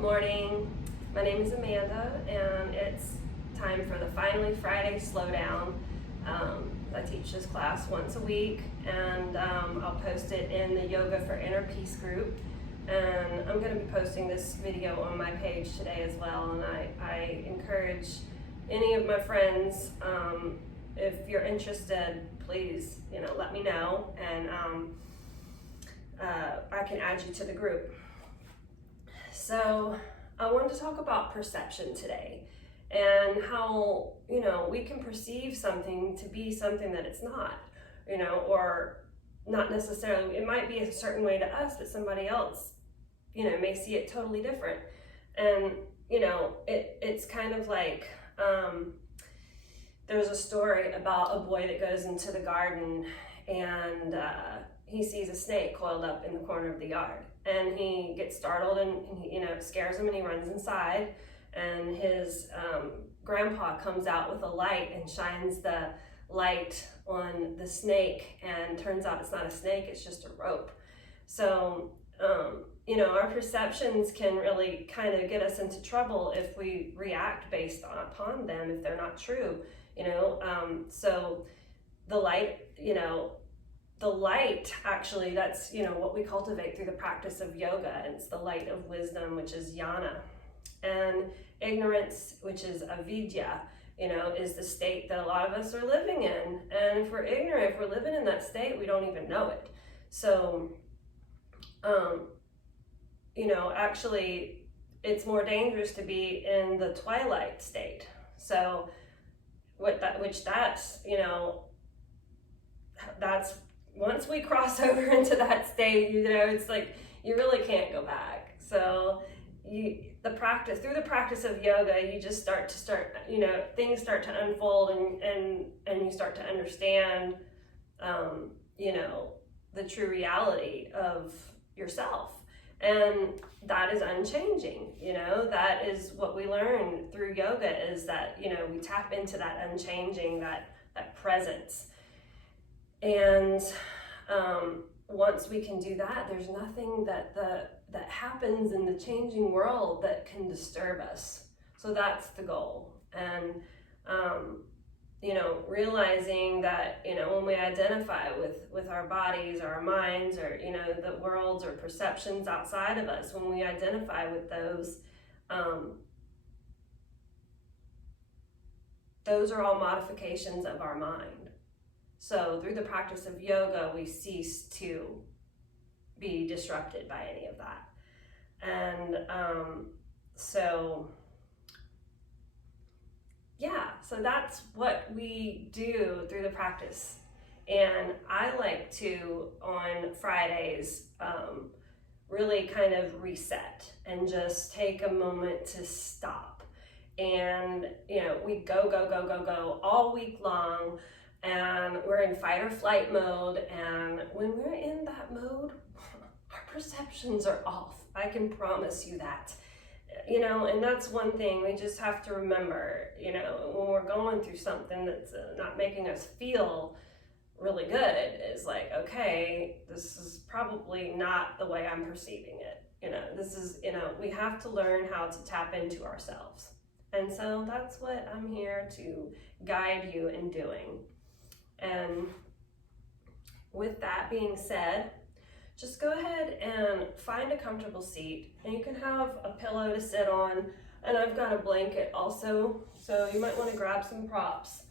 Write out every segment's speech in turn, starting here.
morning. My name is Amanda, and it's time for the Finally Friday Slowdown. I teach this class once a week, and I'll post it in the Yoga for Inner Peace group. And I'm going to be posting this video on my page today as well. And I encourage any of my friends, if you're interested, please, let me know, and I can add you to the group. So I wanted to talk about perception today, and how, we can perceive something to be something that it's not, or not necessarily. It might be a certain way to us, but somebody else, may see it totally different. And, it's kind of like, there's a story about a boy that goes into the garden, and he sees a snake coiled up in the corner of the yard. And he gets startled, and it scares him, and he runs inside, and his grandpa comes out with a light and shines the light on the snake, and turns out it's not a snake, it's just a rope. So our perceptions can really kind of get us into trouble if we react based upon them, if they're not true. So the light, actually, that's, what we cultivate through the practice of yoga. And it's the light of wisdom, which is jnana. And ignorance, which is avidya, is the state that a lot of us are living in. And if we're ignorant, if we're living in that state, we don't even know it. So, actually, it's more dangerous to be in the twilight state. So, that's once we cross over into that state, it's like you really can't go back. So through the practice of yoga, you just start things start to unfold, and you start to understand the true reality of yourself. And that is unchanging. That is what we learn through yoga, is that we tap into that unchanging, that presence. And once we can do that, there's nothing that happens in the changing world that can disturb us. So that's the goal. And realizing that when we identify with our bodies or our minds, or the worlds or perceptions outside of us, when we identify with those are all modifications of our mind. So through the practice of yoga, we cease to be disrupted by any of that. And so that's what we do through the practice. And I like to, on Fridays, really kind of reset and just take a moment to stop. And, we go all week long, and we're in fight or flight mode. And when we're in that mode, our perceptions are off. I can promise you that. And that's one thing we just have to remember, when we're going through something that's not making us feel really good, is like, okay, this is probably not the way I'm perceiving it. This is, we have to learn how to tap into ourselves. And so that's what I'm here to guide you in doing. And with that being said, just go ahead and find a comfortable seat, and you can have a pillow to sit on, and I've got a blanket also, so you might want to grab some props,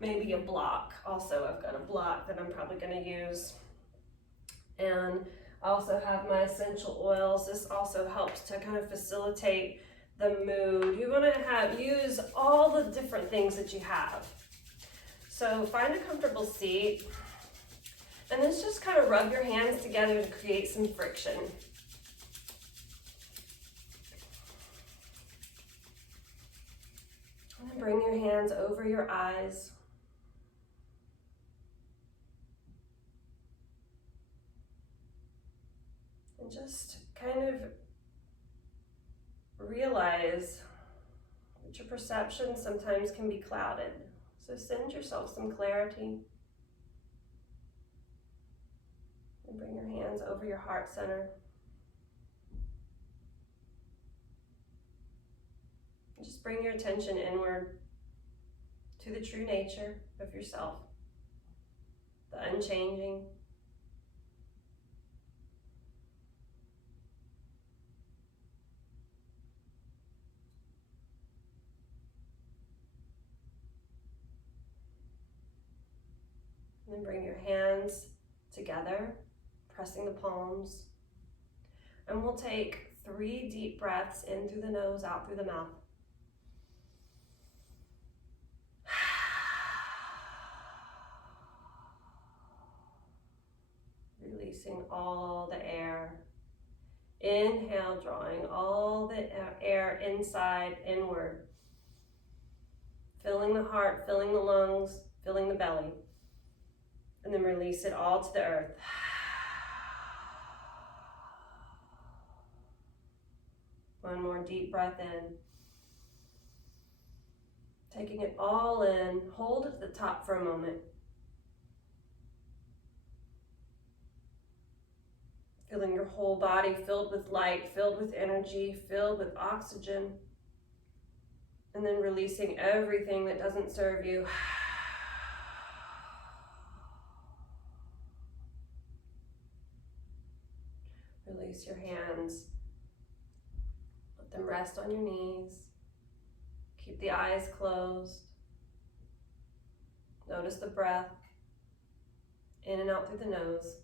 maybe a block. Also, I've got a block that I'm probably going to use, and I also have my essential oils. This also helps to kind of facilitate the mood. You want to use all the different things that you have. So find a comfortable seat, and then just kind of rub your hands together to create some friction. And then bring your hands over your eyes. And just kind of realize that your perception sometimes can be clouded. So send yourself some clarity. And bring your hands over your heart center. Just bring your attention inward to the true nature of yourself, the unchanging. And then bring your hands together, pressing the palms. And we'll take 3 deep breaths in through the nose, out through the mouth. Releasing all the air. Inhale, drawing all the air inside, inward. Filling the heart, filling the lungs, filling the belly. And then release it all to the earth. One more deep breath in. Taking it all in, hold at the top for a moment. Feeling your whole body filled with light, filled with energy, filled with oxygen. And then releasing everything that doesn't serve you. Release your hands. Let them rest on your knees. Keep the eyes closed. Notice the breath in and out through the nose.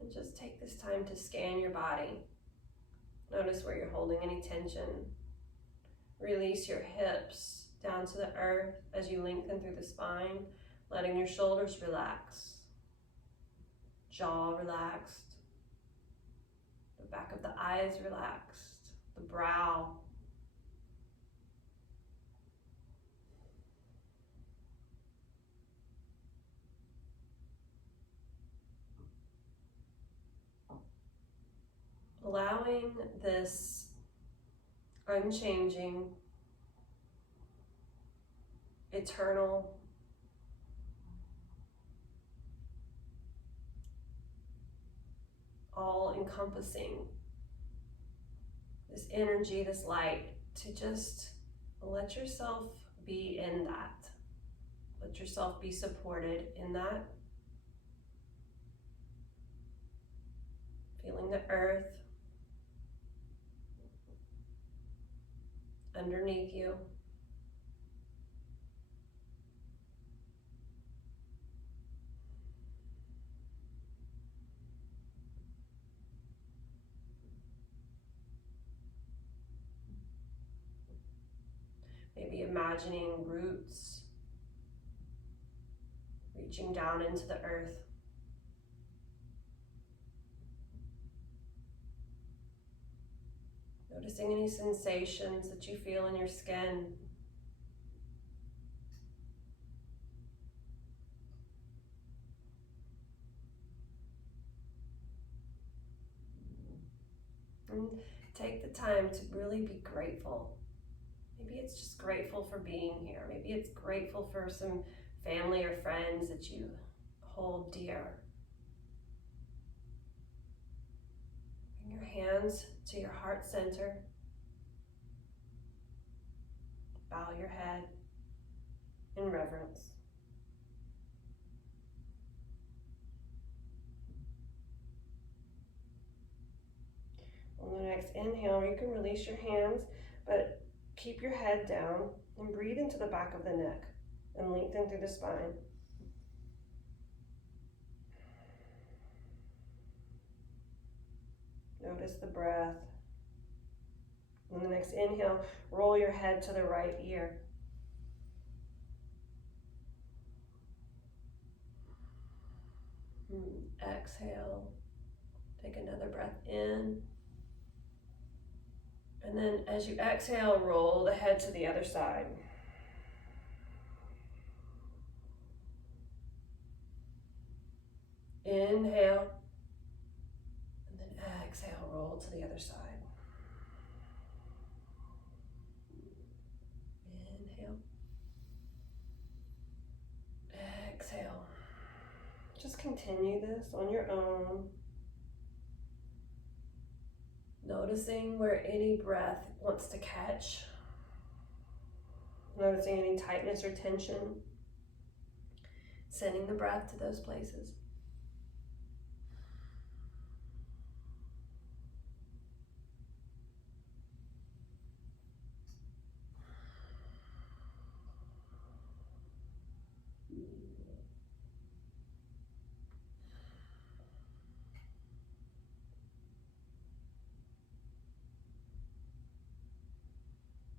And just take this time to scan your body. Notice where you're holding any tension. Release your hips down to the earth as you lengthen through the spine, letting your shoulders relax. Jaw relaxed. The back of the eyes relaxed. The brow. Allowing this unchanging, eternal, all-encompassing, this energy, this light, to just let yourself be in that. Let yourself be supported in that. Feeling the earth underneath you. Maybe imagining roots reaching down into the earth. Noticing any sensations that you feel in your skin. And take the time to really be grateful. Maybe it's just grateful for being here. Maybe it's grateful for some family or friends that you hold dear. Bring your hands to your heart center. Bow your head in reverence. On the next inhale, you can release your hands, but keep your head down and breathe into the back of the neck and lengthen through the spine. Notice the breath. On the next inhale, roll your head to the right ear. Exhale. Take another breath in. And then as you exhale, roll the head to the other side. Inhale. And then exhale, roll to the other side. Inhale. Exhale. Just continue this on your own. Noticing where any breath wants to catch. Noticing any tightness or tension. Sending the breath to those places.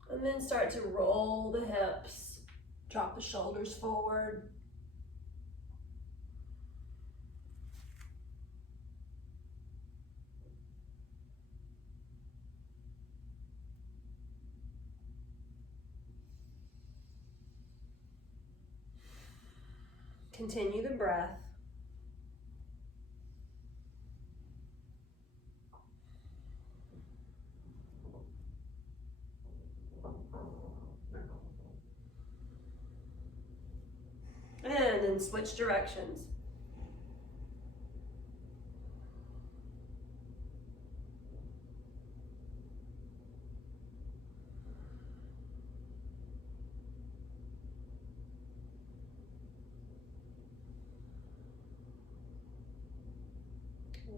And then start to roll the hips, drop the shoulders forward. Continue the breath. And then switch directions.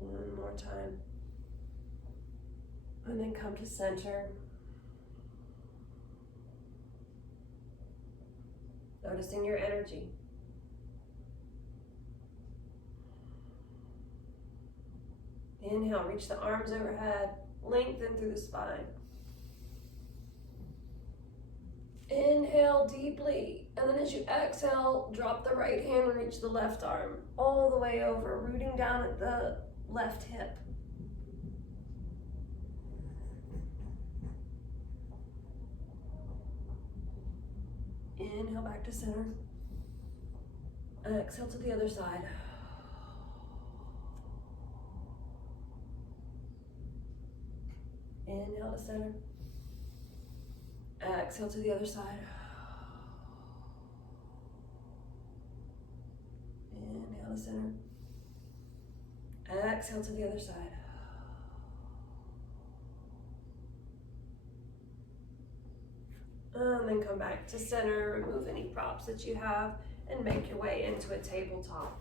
One more time. And then come to center. Noticing your energy. Inhale, reach the arms overhead, lengthen through the spine. Inhale deeply, and then as you exhale, drop the right hand and reach the left arm all the way over, rooting down at the left hip. Inhale back to center. Exhale to the other side. Inhale to center. Exhale to the other side. Inhale to center. Exhale to the other side. And then come back to center, remove any props that you have, and make your way into a tabletop.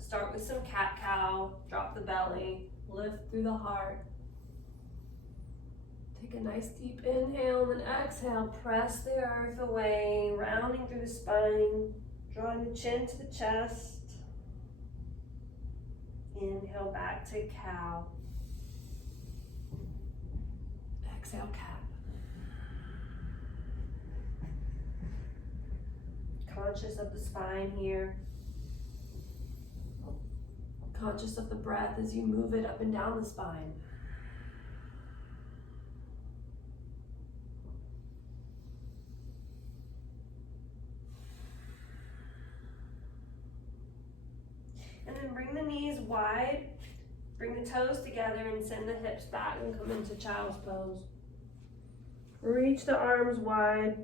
Start with some cat-cow, drop the belly, lift through the heart. Take a nice deep inhale and then exhale, press the earth away, rounding through the spine, drawing the chin to the chest. Inhale back to cow. Exhale, cat. Conscious of the spine here. Conscious of the breath as you move it up and down the spine. And then bring the knees wide, bring the toes together and send the hips back and come into child's pose. Reach the arms wide.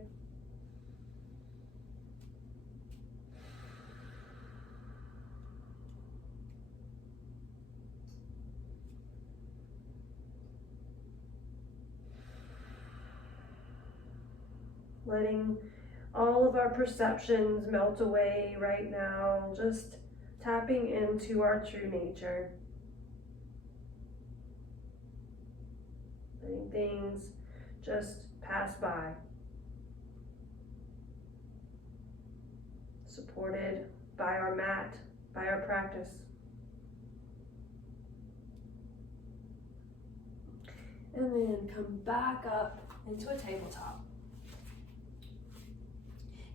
Letting all of our perceptions melt away right now, just tapping into our true nature. Letting things just pass by. Supported by our mat, by our practice. And then come back up into a tabletop.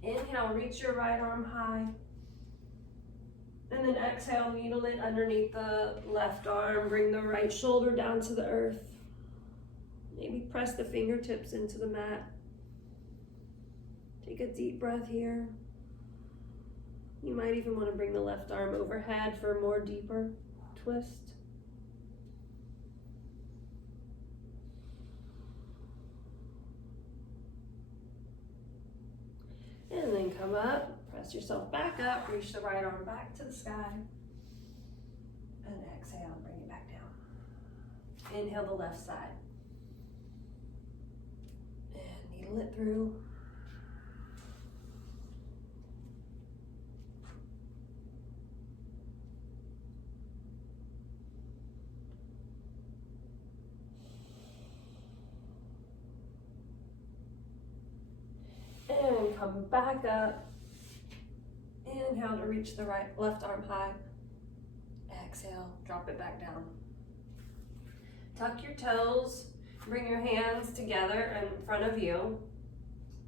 Inhale, reach your right arm high. And then exhale, needle it underneath the left arm. Bring the right shoulder down to the earth. Maybe press the fingertips into the mat. Take a deep breath here. You might even want to bring the left arm overhead for a more deeper twist. come up, press yourself back up, reach the right arm back to the sky, and exhale, bring it back down. Inhale the left side. And needle it through. And come back up. Inhale to reach the left arm high. Exhale, drop it back down. Tuck your toes. Bring your hands together in front of you.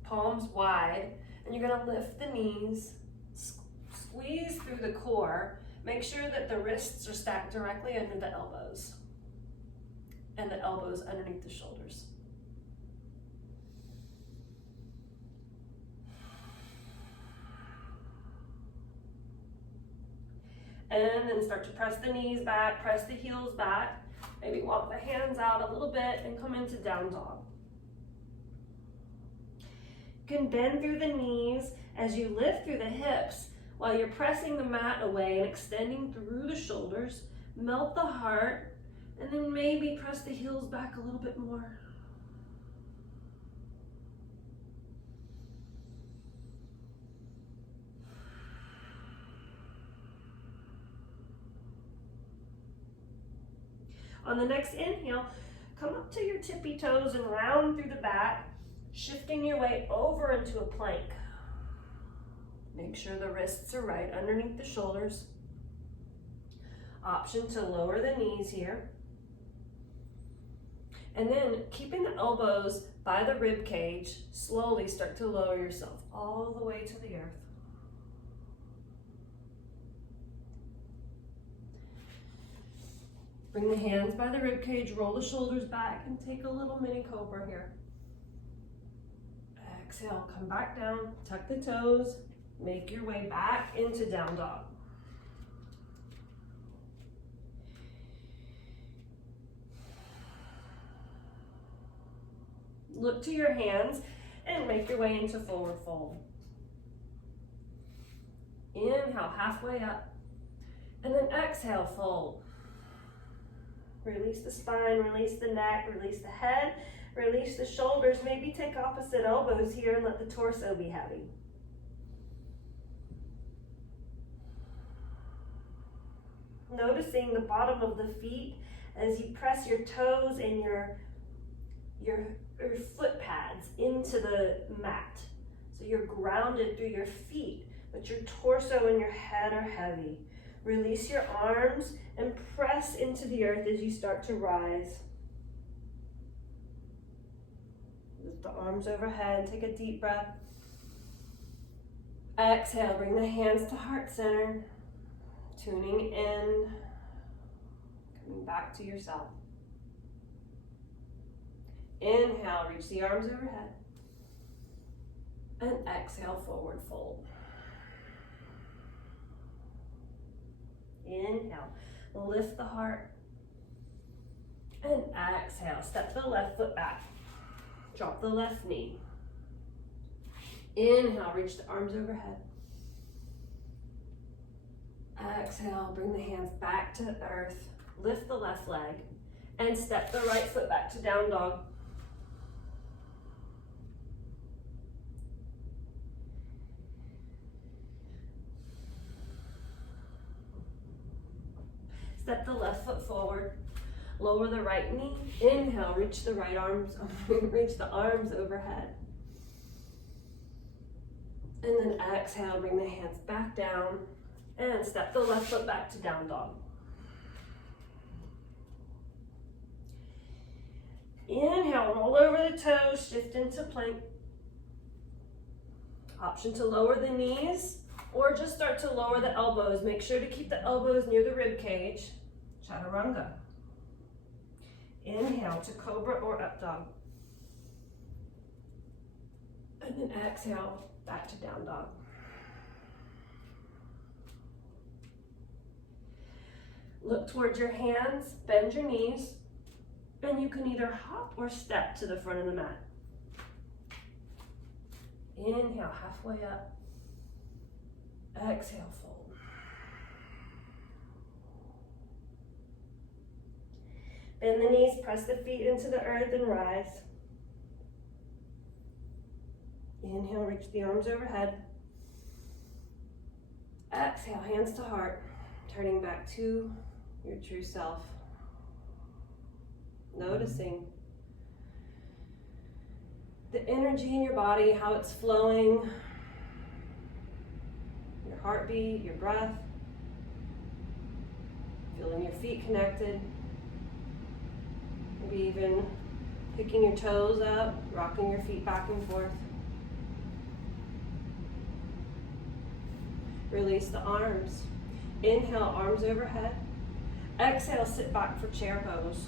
Palms wide. And you're going to lift the knees. Squeeze through the core. Make sure that the wrists are stacked directly under the elbows. And the elbows underneath the shoulders. And then start to press the knees back, press the heels back. Maybe walk the hands out a little bit and come into down dog. You can bend through the knees as you lift through the hips while you're pressing the mat away and extending through the shoulders. Melt the heart, and then maybe press the heels back a little bit more. On the next inhale, come up to your tippy toes and round through the back, shifting your weight over into a plank. Make sure the wrists are right underneath the shoulders. Option to lower the knees here. And then keeping the elbows by the rib cage, slowly start to lower yourself all the way to the earth. Bring the hands by the rib cage, roll the shoulders back, and take a little mini cobra here. Exhale, come back down, tuck the toes, make your way back into down dog. Look to your hands and make your way into forward fold. Inhale, halfway up, and then exhale, fold. Release the spine, release the neck, release the head, release the shoulders. Maybe take opposite elbows here and let the torso be heavy. Noticing the bottom of the feet as you press your toes and your foot pads into the mat. So you're grounded through your feet, but your torso and your head are heavy. Release your arms and press into the earth as you start to rise. Lift the arms overhead, take a deep breath. Exhale, bring the hands to heart center, tuning in, coming back to yourself. Inhale, reach the arms overhead. And exhale, forward fold. Inhale, lift the heart. And exhale, step the left foot back. Drop the left knee. Inhale, reach the arms overhead. Exhale, bring the hands back to the earth. Lift the left leg. And step the right foot back to down dog. Step the left foot forward, lower the right knee. Inhale, reach the right arms, reach the arms overhead. And then exhale, bring the hands back down and step the left foot back to down dog. Inhale, roll over the toes, shift into plank. Option to lower the knees, or just start to lower the elbows. Make sure to keep the elbows near the rib cage. Chaturanga. Inhale to cobra or up dog. And then exhale, back to down dog. Look towards your hands, bend your knees, and you can either hop or step to the front of the mat. Inhale, halfway up. Exhale, fold. Bend the knees, press the feet into the earth and rise. Inhale, reach the arms overhead. Exhale, hands to heart, turning back to your true self. Noticing the energy in your body, how it's flowing, your heartbeat, your breath, feeling your feet connected, maybe even picking your toes up, rocking your feet back and forth. Release the arms. Inhale, arms overhead. Exhale, sit back for chair pose.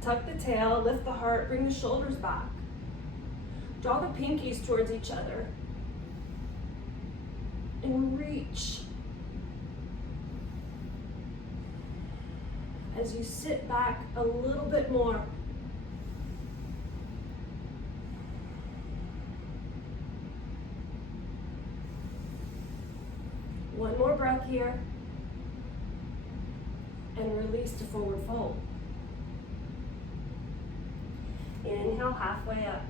Tuck the tail, lift the heart, bring the shoulders back. Draw the pinkies towards each other. And reach. As you sit back a little bit more. One more breath here. And release to forward fold. Inhale, halfway up.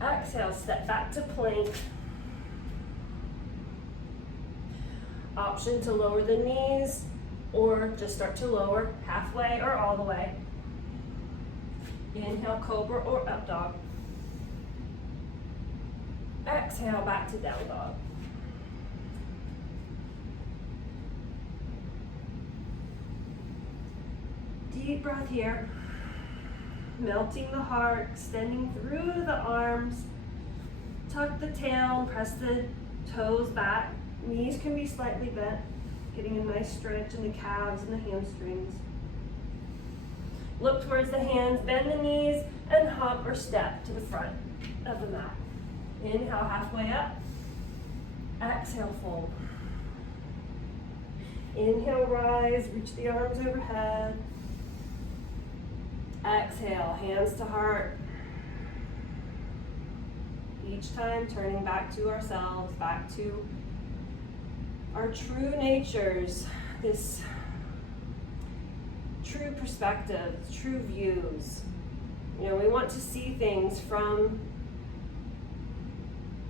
Exhale, step back to plank. Option to lower the knees or just start to lower halfway or all the way. Inhale, cobra or up dog. Exhale, back to down dog. Deep breath here. Melting the heart, extending through the arms. Tuck the tail, press the toes back. Knees can be slightly bent, getting a nice stretch in the calves and the hamstrings. Look towards the hands, bend the knees, and hop or step to the front of the mat. Inhale, halfway up. Exhale, fold. Inhale, rise, reach the arms overhead. Exhale, hands to heart. Each time turning back to ourselves, back to our true natures, this true perspective, true views. You know, we want to see things from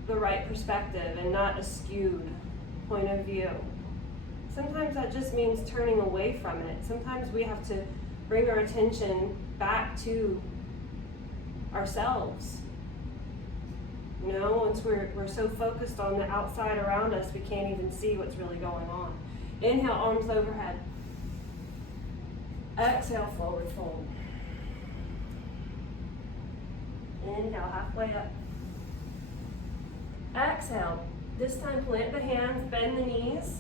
the right perspective and not a skewed point of view. Sometimes that just means turning away from it. Sometimes we have to bring our attention back to ourselves. You know, once we're so focused on the outside around us, we can't even see what's really going on. Inhale, arms overhead. Exhale, forward fold. Inhale, halfway up. Exhale. This time plant the hands, bend the knees,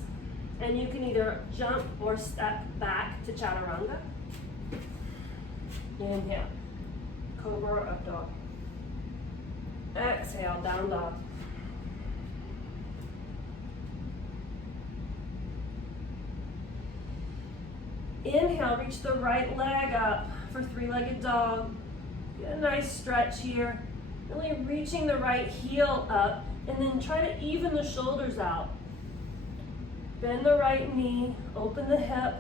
and you can either jump or step back to chaturanga. Inhale, cobra or up dog. Exhale, down dog. Inhale, reach the right leg up for three-legged dog. Get a nice stretch here. Really reaching the right heel up, and then try to even the shoulders out. Bend the right knee, open the hip.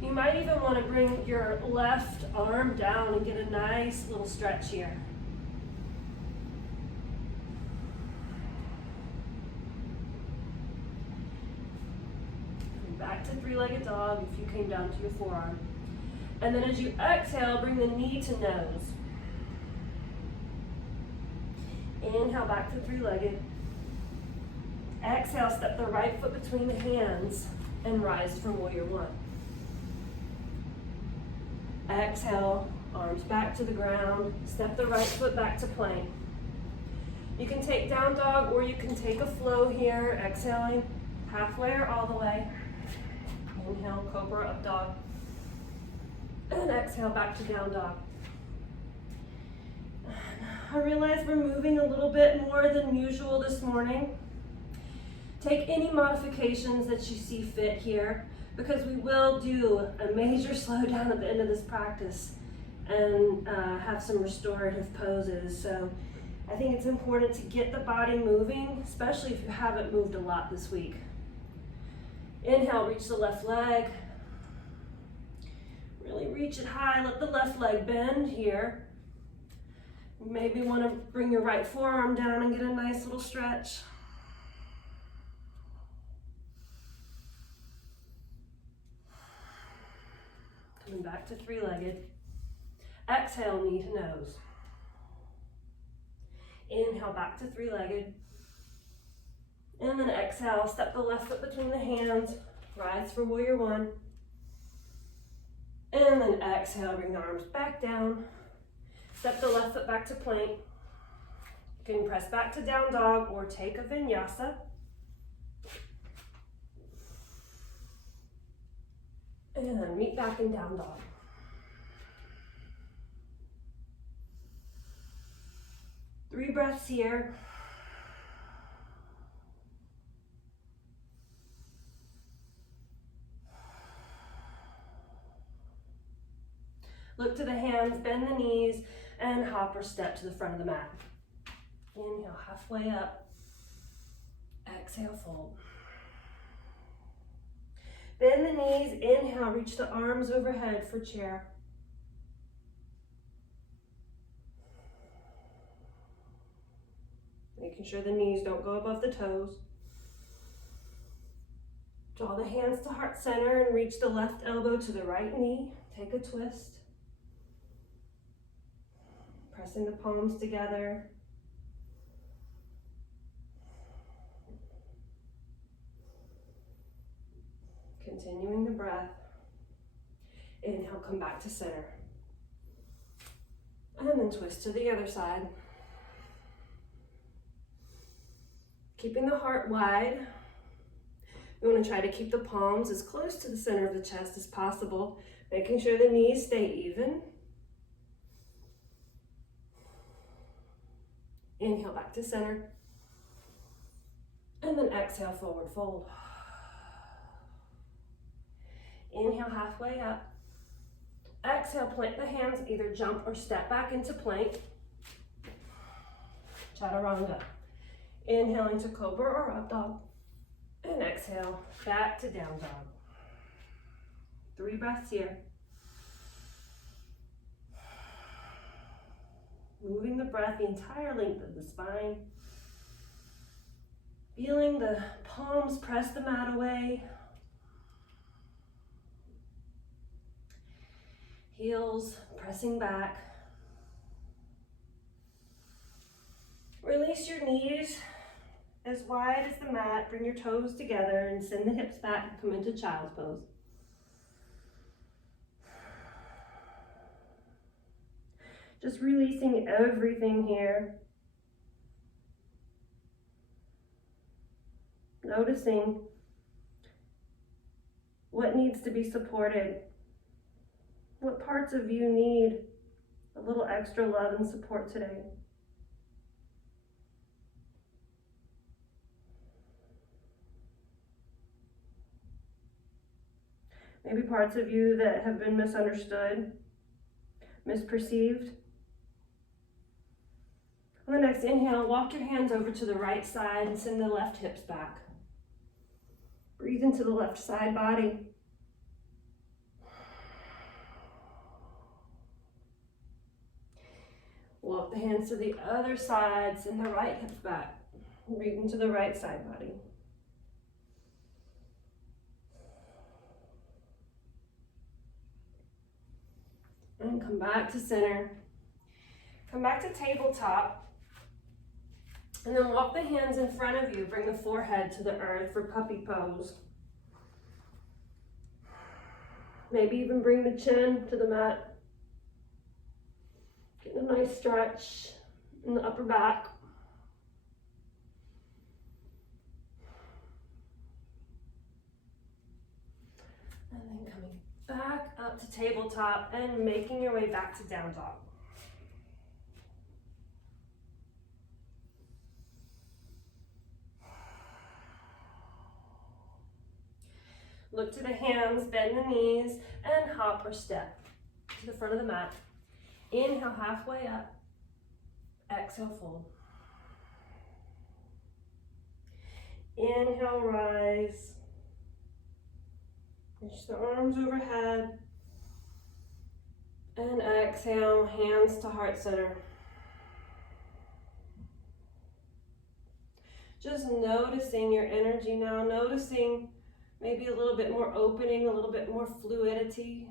You might even want to bring your left arm down and get a nice little stretch here. And back to three-legged dog if you came down to your forearm. And then as you exhale, bring the knee to nose. Inhale, back to three-legged. Exhale, step the right foot between the hands and rise for warrior one. Exhale, arms back to the ground. Step the right foot back to plank. You can take down dog or you can take a flow here, exhaling halfway or all the way. Inhale, cobra, up dog. And exhale, back to down dog. I realize we're moving a little bit more than usual this morning. Take any modifications that you see fit here, because we will do a major slowdown at the end of this practice. and have some restorative poses. So I think it's important to get the body moving, especially if you haven't moved a lot this week. Inhale, reach the left leg. Really reach it high, let the left leg bend here. Maybe want to bring your right forearm down and get a nice little stretch. Coming back to three-legged. Exhale, knee to nose. Inhale, back to three-legged. And then exhale, step the left foot between the hands, rise for warrior one. And then exhale, bring the arms back down. Step the left foot back to plank. You can press back to down dog or take a vinyasa. And then meet back in down dog. Three breaths here. Look to the hands, bend the knees, and hop or step to the front of the mat. Inhale, halfway up. Exhale, fold. Bend the knees, inhale, reach the arms overhead for chair. Making sure the knees don't go above the toes. Draw the hands to heart center and reach the left elbow to the right knee. Take a twist. Pressing the palms together. Continuing the breath. Inhale, come back to center. And then twist to the other side. Keeping the heart wide. You want to try to keep the palms as close to the center of the chest as possible, making sure the knees stay even. Inhale, back to center. And then exhale, forward fold. Inhale, halfway up. Exhale, plant the hands, either jump or step back into plank. Chaturanga. Inhale into cobra or up dog. And exhale, back to down dog. 3 breaths here. Moving the breath the entire length of the spine. Feeling the palms press the mat away. Heels pressing back. Release your knees as wide as the mat. Bring your toes together and send the hips back and come into child's pose. Just releasing everything here. Noticing what needs to be supported. What parts of you need a little extra love and support today? Maybe parts of you that have been misunderstood, misperceived. On the next inhale, walk your hands over to the right side and send the left hips back. Breathe into the left side body. Walk the hands to the other side, send the right hips back. Breathe into the right side body. And come back to center. Come back to tabletop. And then walk the hands in front of you. Bring the forehead to the earth for puppy pose. Maybe even bring the chin to the mat. Get a nice stretch in the upper back. And then coming back up to tabletop and making your way back to down dog. Look to the hands, bend the knees, and hop or step to the front of the mat. Inhale halfway up. Exhale, fold. Inhale, rise. Reach the arms overhead. And exhale, hands to heart center. Just noticing your energy now, noticing maybe a little bit more opening, a little bit more fluidity.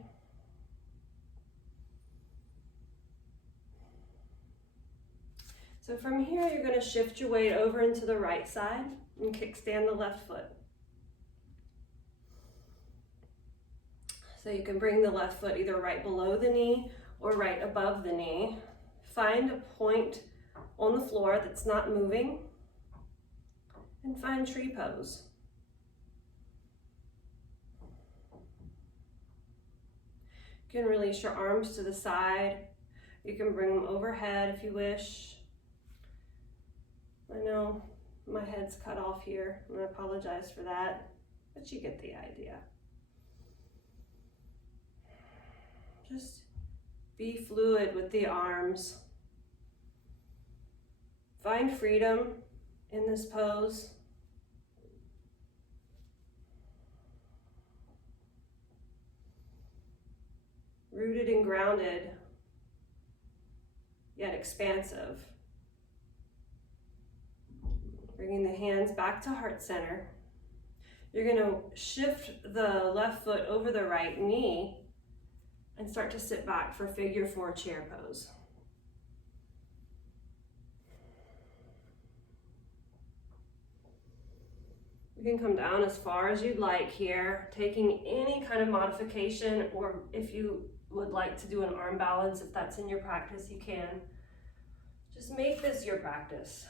So from here, you're going to shift your weight over into the right side and kickstand the left foot. So you can bring the left foot either right below the knee or right above the knee. Find a point on the floor that's not moving and find tree pose. You can release your arms to the side. You can bring them overhead if you wish. I know my head's cut off here, and I apologize for that, but you get the idea. Just be fluid with the arms. Find freedom in this pose. Rooted and grounded, yet expansive. Bringing the hands back to heart center. You're going to shift the left foot over the right knee and start to sit back for figure 4 chair pose. You can come down as far as you'd like here, taking any kind of modification, or if you would like to do an arm balance, if that's in your practice, you can. Just make this your practice.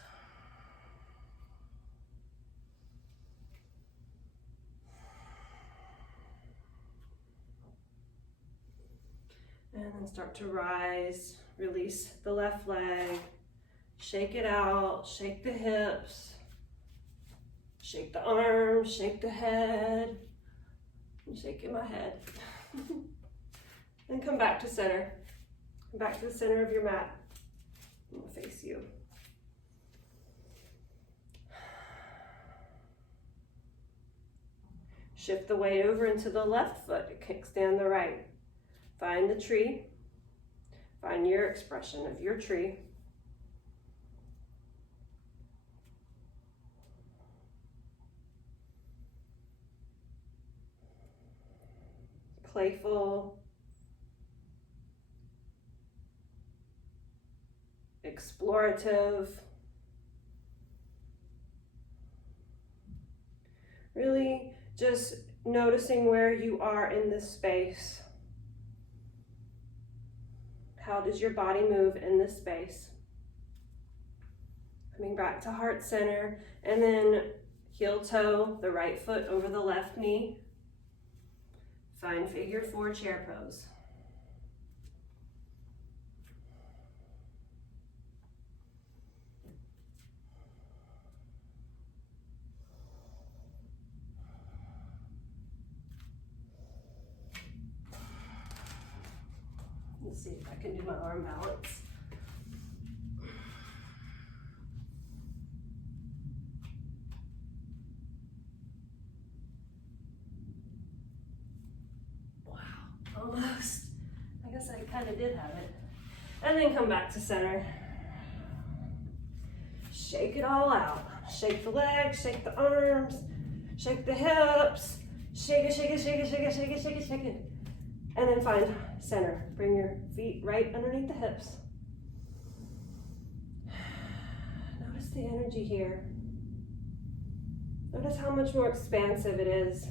And then start to rise, release the left leg, shake it out, shake the hips, shake the arms, shake the head. I'm shaking my head. Then come back to center. Come back to the center of your mat. I'm gonna face you. Shift the weight over into the left foot, kickstand the right. Find the tree. Find your expression of your tree. Playful, explorative, really just noticing where you are in this space. How does your body move in this space? Coming back to heart center, and then heel toe the right foot over the left knee. Find figure 4 chair pose. Let's see if I can do my arm balance. Almost. I guess I kind of did have it. And then come back to center. Shake it all out. Shake the legs, shake the arms, shake the hips. Shake it, shake it, shake it, shake it, shake it, shake it, shake it. And then find center. Bring your feet right underneath the hips. Notice the energy here. Notice how much more expansive it is.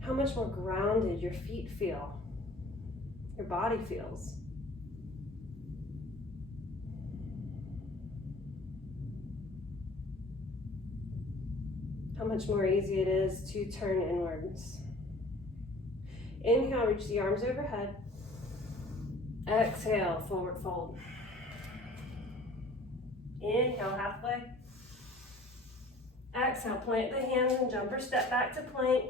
How much more grounded your feet feel, your body feels. How much more easy it is to turn inwards. Inhale, reach the arms overhead. Exhale, forward fold. Inhale, halfway. Exhale, plant the hands and jumper step back to plank.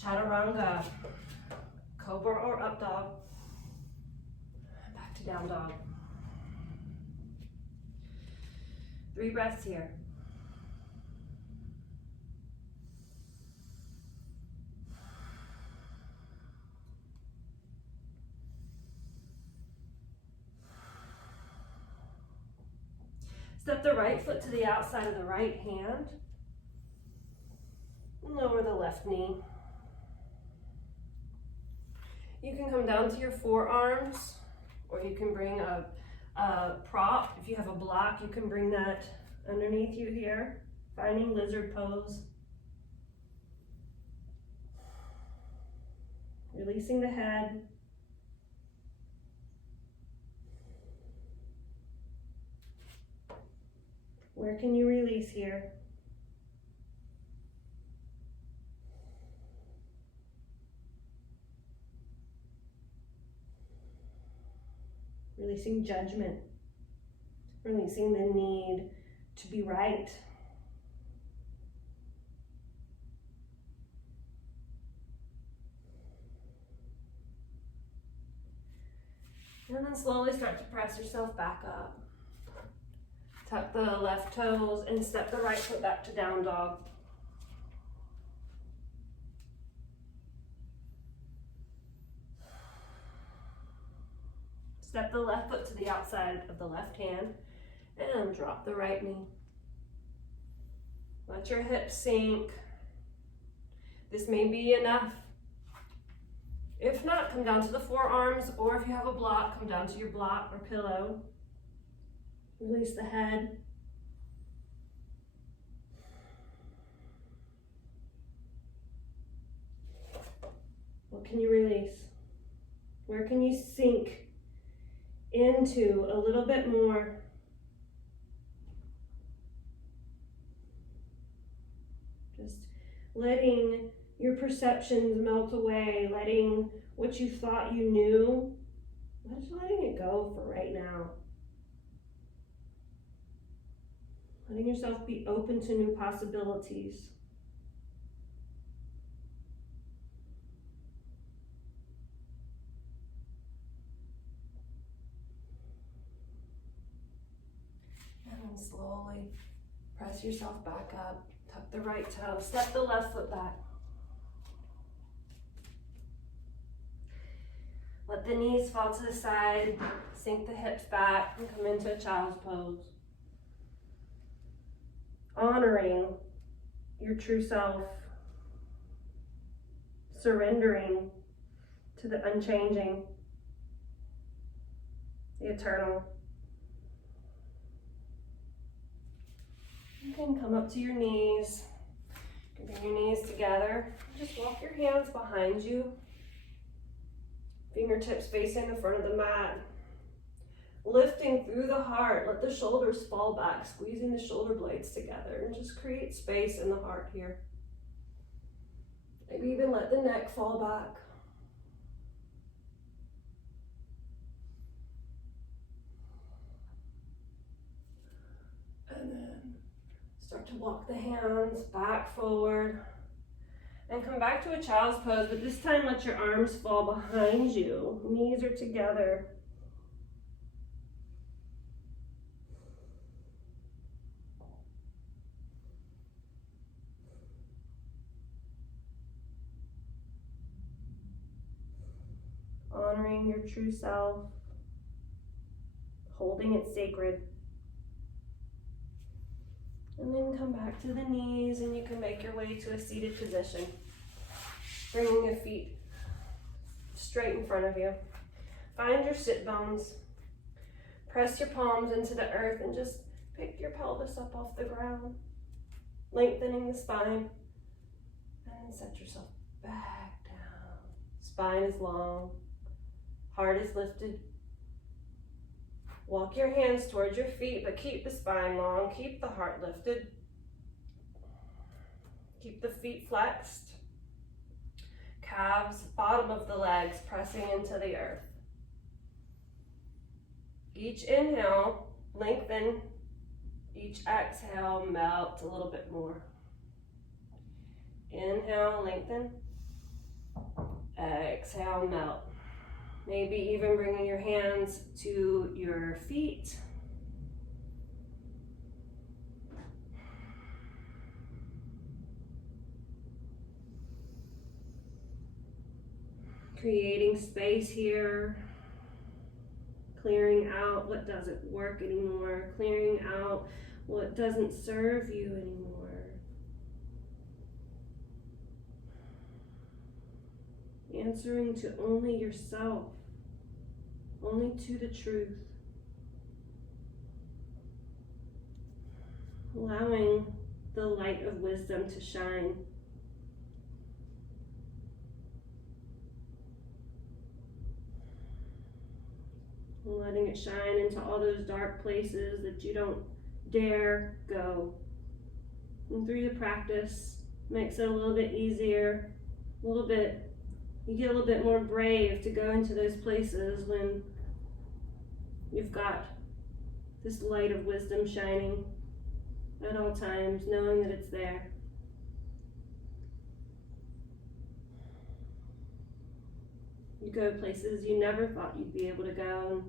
Chaturanga. Cobra or up dog. Back to down dog. 3 breaths here. Step the right foot to the outside of the right hand. And lower the left knee. You can come down to your forearms, or you can bring a prop. If you have a block, you can bring that underneath you here, finding lizard pose. Releasing the head. Where can you release here? Releasing judgment, releasing the need to be right. And then slowly start to press yourself back up. Tuck the left toes and step the right foot back to down dog. Step the left foot to the outside of the left hand and drop the right knee. Let your hips sink. This may be enough. If not, come down to the forearms, or if you have a block, come down to your block or pillow. Release the head. What can you release? Where can you sink into a little bit more? Just letting your perceptions melt away, letting what you thought you knew, just letting it go for right now. Letting yourself be open to new possibilities. And then slowly press yourself back up. Tuck the right toe. Step the left foot back. Let the knees fall to the side. Sink the hips back and come into a child's pose. Honoring your true self. Surrendering to the unchanging, the eternal. You can come up to your knees. You can bring your knees together. Just walk your hands behind you. Fingertips facing the front of the mat. Lifting through the heart. Let the shoulders fall back, squeezing the shoulder blades together, and just create space in the heart here. Maybe even let the neck fall back. And then start to walk the hands back forward. And come back to a child's pose, but this time let your arms fall behind you. Knees are together. Honoring your true self. Holding it sacred. And then come back to the knees, and you can make your way to a seated position. Bringing your feet straight in front of you. Find your sit bones. Press your palms into the earth and just pick your pelvis up off the ground. Lengthening the spine. And set yourself back down. Spine is long. Heart is lifted. Walk your hands towards your feet, but keep the spine long. Keep the heart lifted. Keep the feet flexed. Calves, bottom of the legs pressing into the earth. Each inhale, lengthen. Each exhale, melt a little bit more. Inhale, lengthen. Exhale. exhale, melt. Maybe even bringing your hands to your feet. Creating space here. Clearing out what doesn't work anymore. Clearing out what doesn't serve you anymore. Answering to only yourself, only to the truth. Allowing the light of wisdom to shine. Letting it shine into all those dark places that you don't dare go. And through the practice, makes it a little bit easier, you get a little bit more brave to go into those places when you've got this light of wisdom shining at all times, knowing that it's there. You go places you never thought you'd be able to go,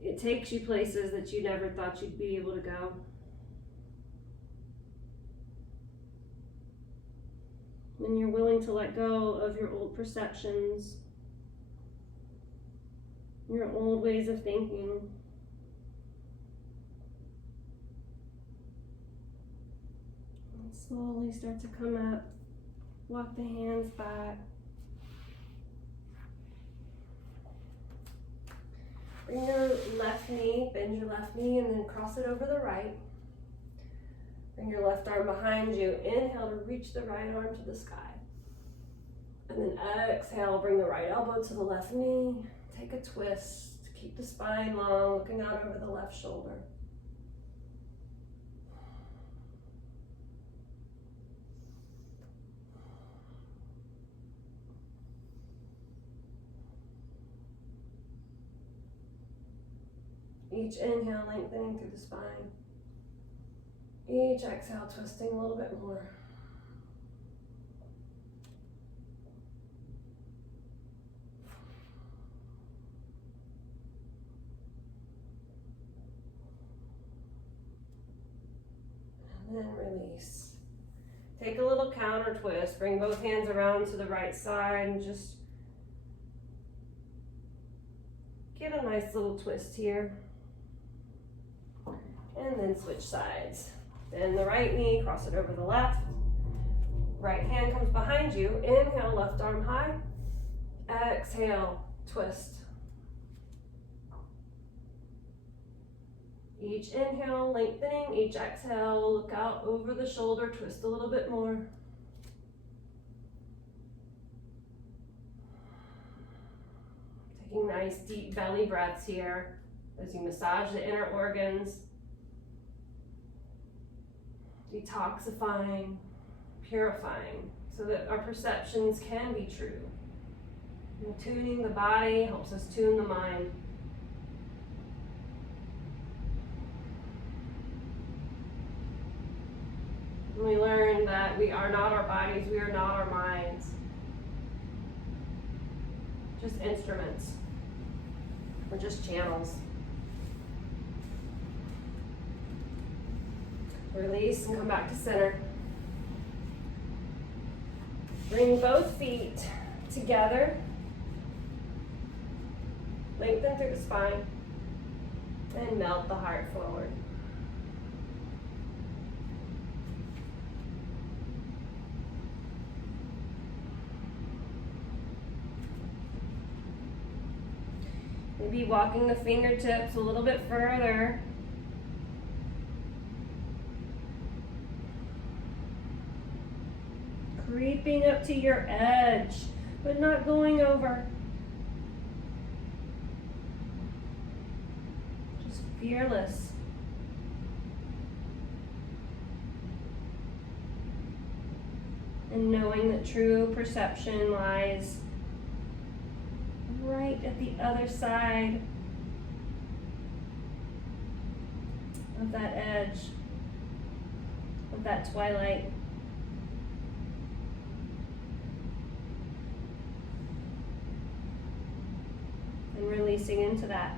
and it takes you places that you never thought you'd be able to go. When you're willing to let go of your old perceptions, your old ways of thinking, and slowly start to come up, walk the hands back. Bring your left knee, bend your left knee, and then cross it over the right. Bring your left arm behind you. Inhale to reach the right arm to the sky. And then exhale, bring the right elbow to the left knee. Take a twist. Keep the spine long, looking out over the left shoulder. Each inhale, lengthening through the spine. Each exhale, twisting a little bit more. And then release. Take a little counter twist. Bring both hands around to the right side and just get a nice little twist here. And then switch sides. Bend the right knee, cross it over the left. Right hand comes behind you. Inhale, left arm high. Exhale, twist. Each inhale, lengthening. Each exhale, look out over the shoulder, twist a little bit more. Taking nice deep belly breaths here as you massage the inner organs. Detoxifying, purifying, so that our perceptions can be true. And tuning the body helps us tune the mind. And we learn that we are not our bodies, we are not our minds. Just instruments. We're just channels. Release and come back to center. Bring both feet together. Lengthen through the spine. And melt the heart forward. Maybe walking the fingertips a little bit further. Creeping up to your edge, but not going over. Just fearless. And knowing that true perception lies right at the other side of that edge, of that twilight. releasing into that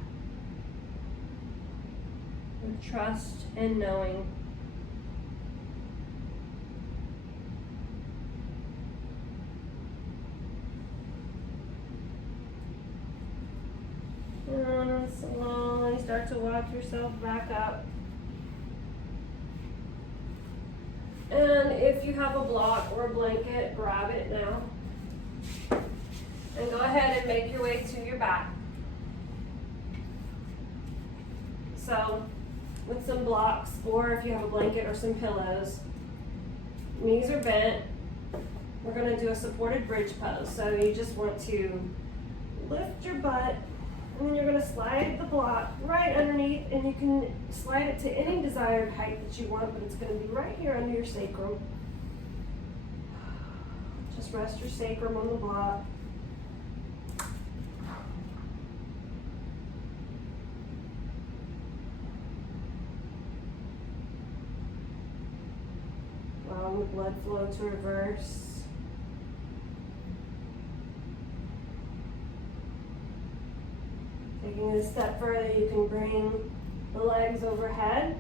with trust and knowing. And slowly start to walk yourself back up. And if you have a block or a blanket, grab it now. And go ahead and make your way to your back. So, with some blocks, or if you have a blanket or some pillows, knees are bent. We're going to do a supported bridge pose. So you just want to lift your butt, and then you're going to slide the block right underneath, and you can slide it to any desired height that you want, but it's going to be right here under your sacrum. Just rest your sacrum on the block. Allowing the blood flow to reverse. Taking it a step further, you can bring the legs overhead.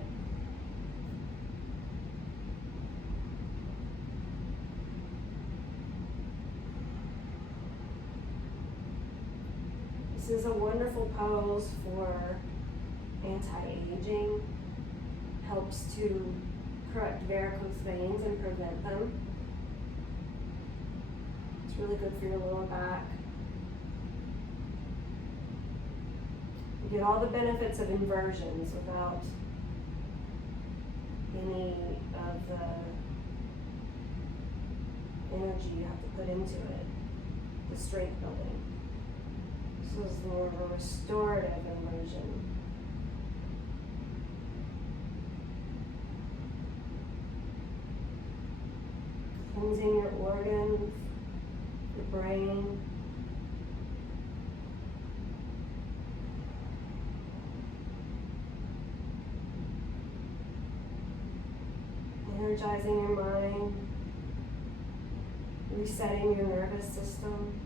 This is a wonderful pose for anti-aging. Helps to correct varicose veins and prevent them. It's really good for your lower back. You get all the benefits of inversions without any of the energy you have to put into it, the strength building. This is more of a restorative inversion. Cleansing your organs, your brain. Energizing your mind, resetting your nervous system.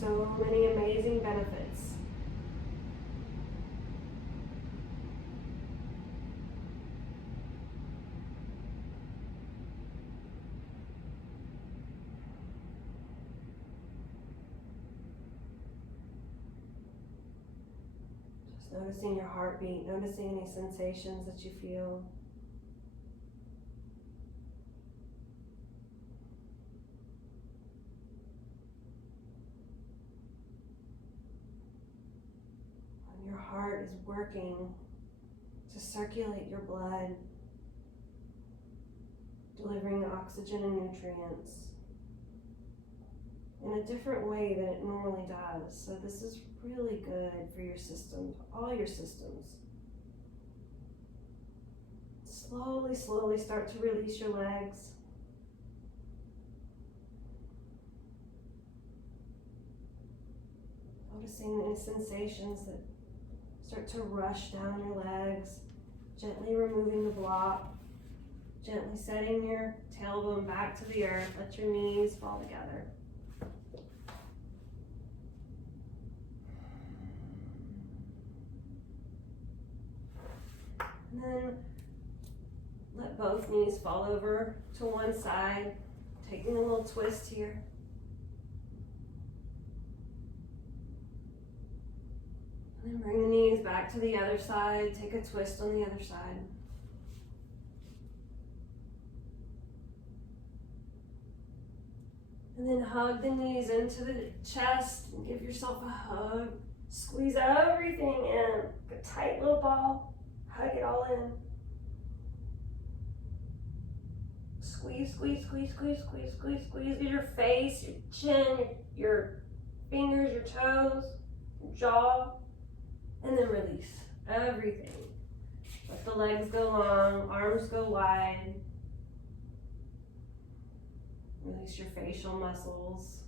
So many amazing benefits. Just noticing your heartbeat, noticing any sensations that you feel. Your heart is working to circulate your blood, delivering oxygen and nutrients in a different way than it normally does. So this is really good for your system, all your systems. Slowly, slowly start to release your legs. Noticing any sensations that start to rush down your legs, gently removing the block, gently setting your tailbone back to the earth. Let your knees fall together. And then let both knees fall over to one side, taking a little twist here. And then bring the knees back to the other side. Take a twist on the other side. And then hug the knees into the chest and give yourself a hug. Squeeze everything in. A tight little ball. Hug it all in. squeeze, squeeze, squeeze, squeeze, squeeze, squeeze, squeeze your face, your chin, your fingers, your toes, your jaw, and then release everything. Let the legs go long, arms go wide. Release your facial muscles,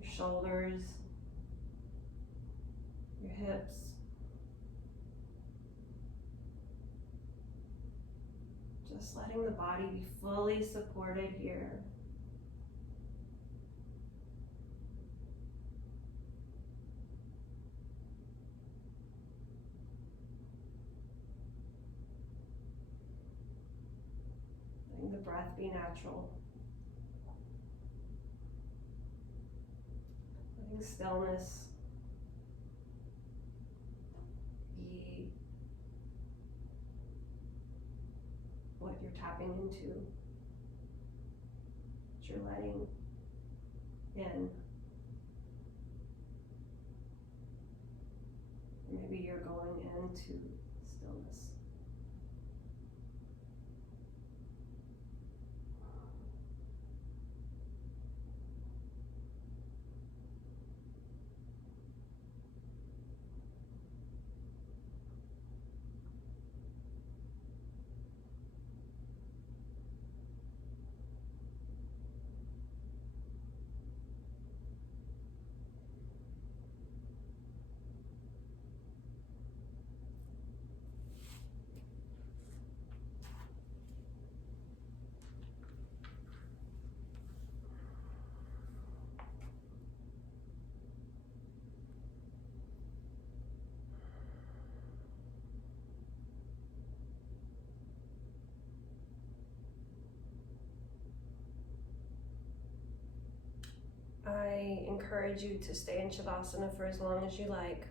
your shoulders, your hips. Just letting the body be fully supported here. Letting the breath be natural. Letting stillness be what you're tapping into, what you're letting in. Maybe you're going into stillness. I encourage you to stay in Shavasana for as long as you like.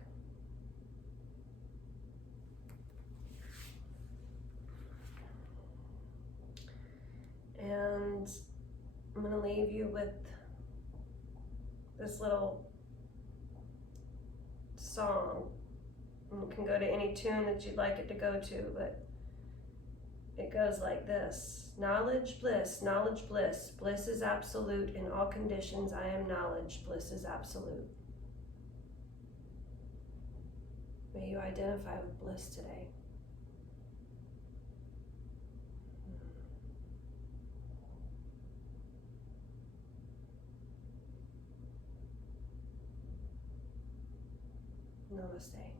And I'm going to leave you with this little song. And it can go to any tune that you'd like it to go to, but it goes like this. Knowledge, bliss, bliss is absolute. In all conditions, I am knowledge, bliss is absolute. May you identify with bliss today. Namaste.